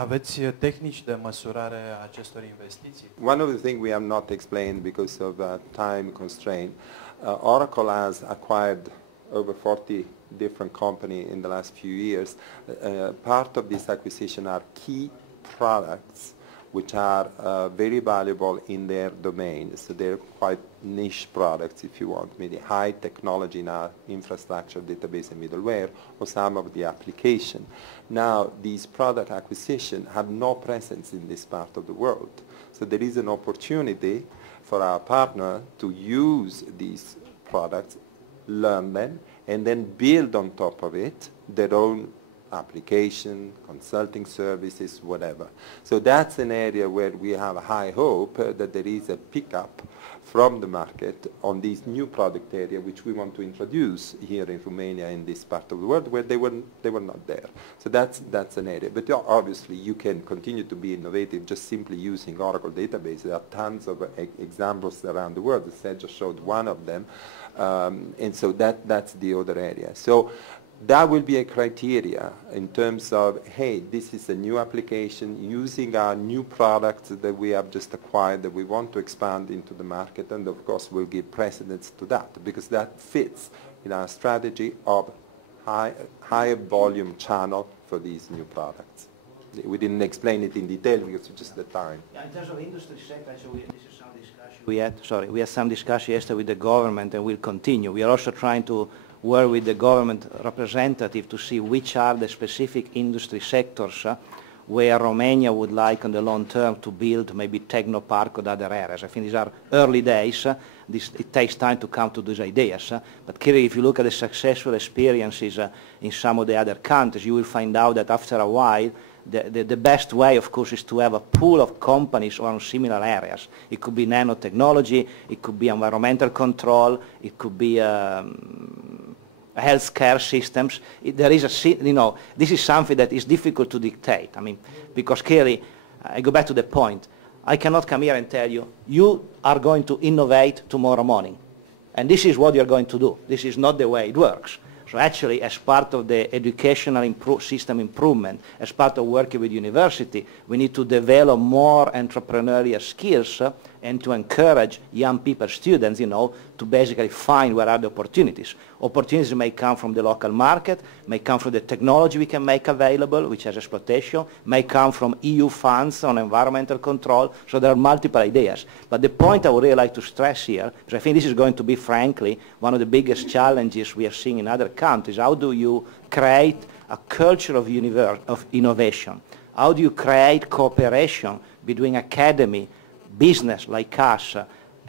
Aveți tehnici de măsurare a acestor investiții? One of the things we have not explained because of time constraint, Oracle has acquired over 40 different companies in the last few years. Part of this acquisition are key products which are very valuable in their domain. So they're quite niche products, if you want, maybe high technology in our infrastructure, database and middleware, or some of the application. Now, these product acquisitions have no presence in this part of the world. So there is an opportunity for our partner to use these products, learn them, and then build on top of it their own application, consulting services, whatever. So that's an area where we have a high hope that there is a pickup from the market on these new product area which we want to introduce here in Romania, in this part of the world where they were not there. So that's an area. But obviously you can continue to be innovative just simply using Oracle database. There are tons of examples around the world. Sergio showed one of them. And so that's the other area. So that will be a criteria in terms of, hey, this is a new application using our new products that we have just acquired that we want to expand into the market, and of course we'll give precedence to that because that fits in our strategy of higher volume channel for these new products. We didn't explain it in detail because it's just the time. Yeah, in terms of industry sector, so this is some discussion. We had some discussion yesterday with the government, and we'll continue. We are also trying to work with the government representative to see which are the specific industry sectors where Romania would like in the long term to build maybe technopark or other areas. I think these are early days. It takes time to come to these ideas. But clearly if you look at the successful experiences in some of the other countries, you will find out that after a while the best way, of course, is to have a pool of companies on similar areas. It could be nanotechnology, it could be environmental control, it could be healthcare systems. There is a, this is something that is difficult to dictate. I mean, because clearly, I go back to the point. I cannot come here and tell you, you are going to innovate tomorrow morning, and this is what you're going to do. This is not the way it works. So actually, as part of the educational system improvement, as part of working with university, we need to develop more entrepreneurial skills and to encourage young people, students, to basically find where are the opportunities. Opportunities may come from the local market, may come from the technology we can make available, which has exploitation, may come from EU funds on environmental control. So there are multiple ideas. But the point I would really like to stress here, because I think this is going to be, frankly, one of the biggest challenges we are seeing in other countries. How do you create a culture of innovation? How do you create cooperation between academy, business like us,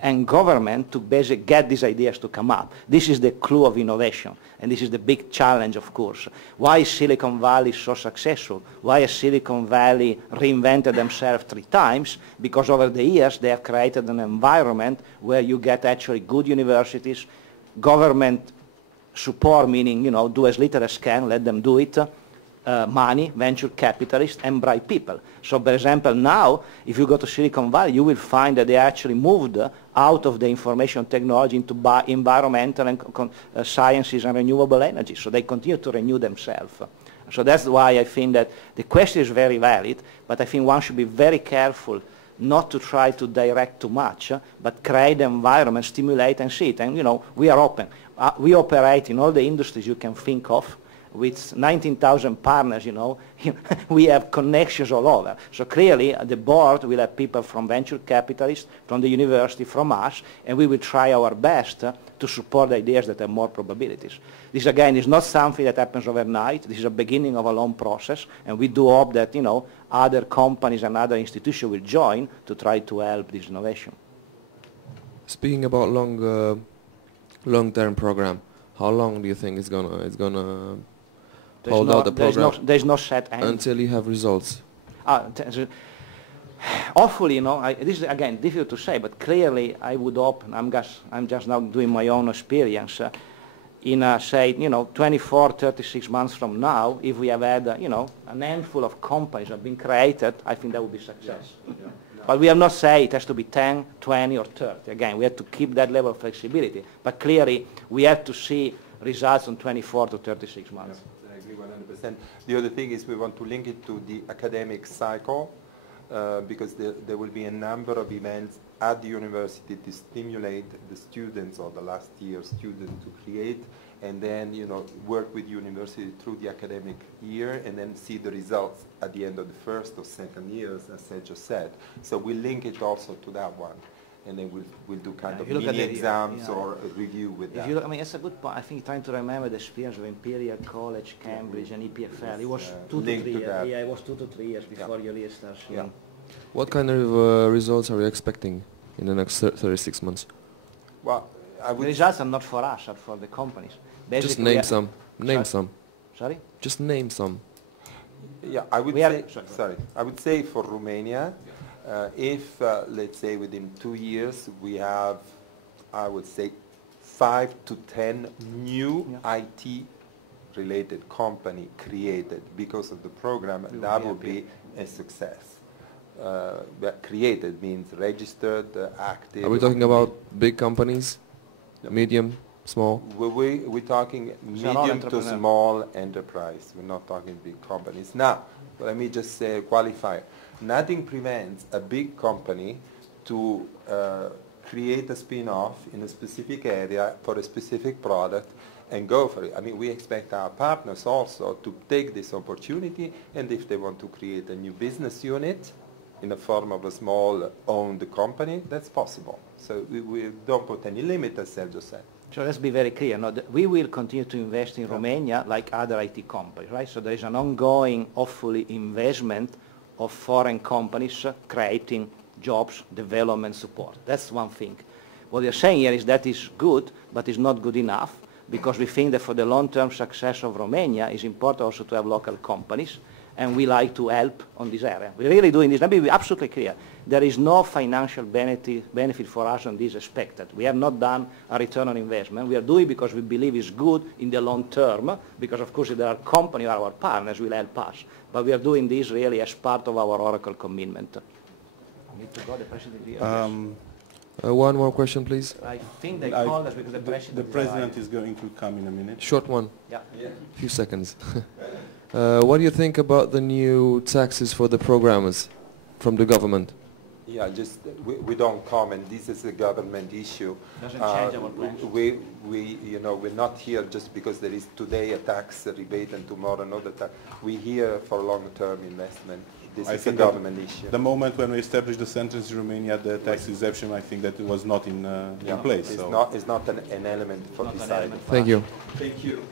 and government to basically get these ideas to come up? This is the clue of innovation, and this is the big challenge, of course. Why is Silicon Valley so successful? Why has Silicon Valley reinvented themselves 3 times? Because over the years they have created an environment where you get actually good universities, government support, meaning, do as little as can, let them do it, money, venture capitalists, and bright people. So, for example, now, if you go to Silicon Valley, you will find that they actually moved out of the information technology into environmental and sciences and renewable energy. So they continue to renew themselves. So that's why I think that the question is very valid, but I think one should be very careful not to try to direct too much, but create the environment, stimulate and see it. And, we are open. We operate in all the industries you can think of. With 19,000 partners, we have connections all over. So clearly, the board will have people from venture capitalists, from the university, from us, and we will try our best to support ideas that have more probabilities. This, again, is not something that happens overnight. This is a beginning of a long process, and we do hope that, other companies and other institutions will join to try to help this innovation. Speaking about long-term program, how long do you think it's gonna hold out the program? There's no set end. Until you have results. Hopefully, this is again difficult to say, but clearly I would hope. I'm just now doing my own experience. In say 24, 36 months from now, if we have had a handful of companies have been created, I think that would be success. Yeah. But we have not said it has to be 10, 20, or 30. Again, we have to keep that level of flexibility. But clearly, we have to see results in 24 to 36 months. Yeah, I agree 100%. understand. The other thing is we want to link it to the academic cycle because there will be a number of events at the university to stimulate the students or the last year students to create and then, you know, work with university through the academic year and then see the results at the end of the first or second years, as Sergio said. So we link it also to that one. And then we'll do kind of mini exams or a review with that. You look, I mean, it's a good point. I think trying to remember the experience of Imperial College, Cambridge, and EPFL. It was 2 to 3 years. Yeah, it was 2 to 3 years before you really start seeing. Yeah. What kind of results are you expecting in the next 36 months? Well, I would the results are not for us, are for the companies. Basically, just name some. Name some. Sorry? Just name some. Yeah, I would say. Sorry, I would say for Romania, if let's say within 2 years we have, I would say, 5 to 10 new IT-related company created because of the program, that would be a success. Created means registered, active. Are we talking about big companies, medium, small? We're talking medium to small enterprise. We're not talking big companies. Now, let me just say, qualify. Nothing prevents a big company to create a spin-off in a specific area for a specific product and go for it. I mean, we expect our partners also to take this opportunity, and if they want to create a new business unit in the form of a small owned company, that's possible. So we don't put any limit, as Sergio said. So let's be very clear. No, we will continue to invest in Romania like other IT companies, right? So there is an ongoing, hopefully, investment of foreign companies creating jobs, development, support. That's one thing. What you're saying here is that is good, but it's not good enough, because we think that for the long-term success of Romania, it's important also to have local companies, and we like to help on this area. We're really doing this. Let me be absolutely clear. There is no financial benefit for us on this expected. We have not done a return on investment. We are doing it because we believe it's good in the long term, because of course if there are companies or our partners will help us. But we are doing this really as part of our Oracle commitment. I need to go, the president. One more question, please. I think they called us because the president is going to come in a minute. Short one. Yeah. Few seconds. What do you think about the new taxes for the programmers from the government? Yeah, just we don't comment. This is a government issue. Doesn't change our plans. You know, we're not here just because there is today a tax rebate and tomorrow another tax. We're here for long-term investment. This is a government issue. The moment when we established the centers in Romania, the tax exemption, I think that it was not in place. It's not an element for deciding. Thank you. Thank you.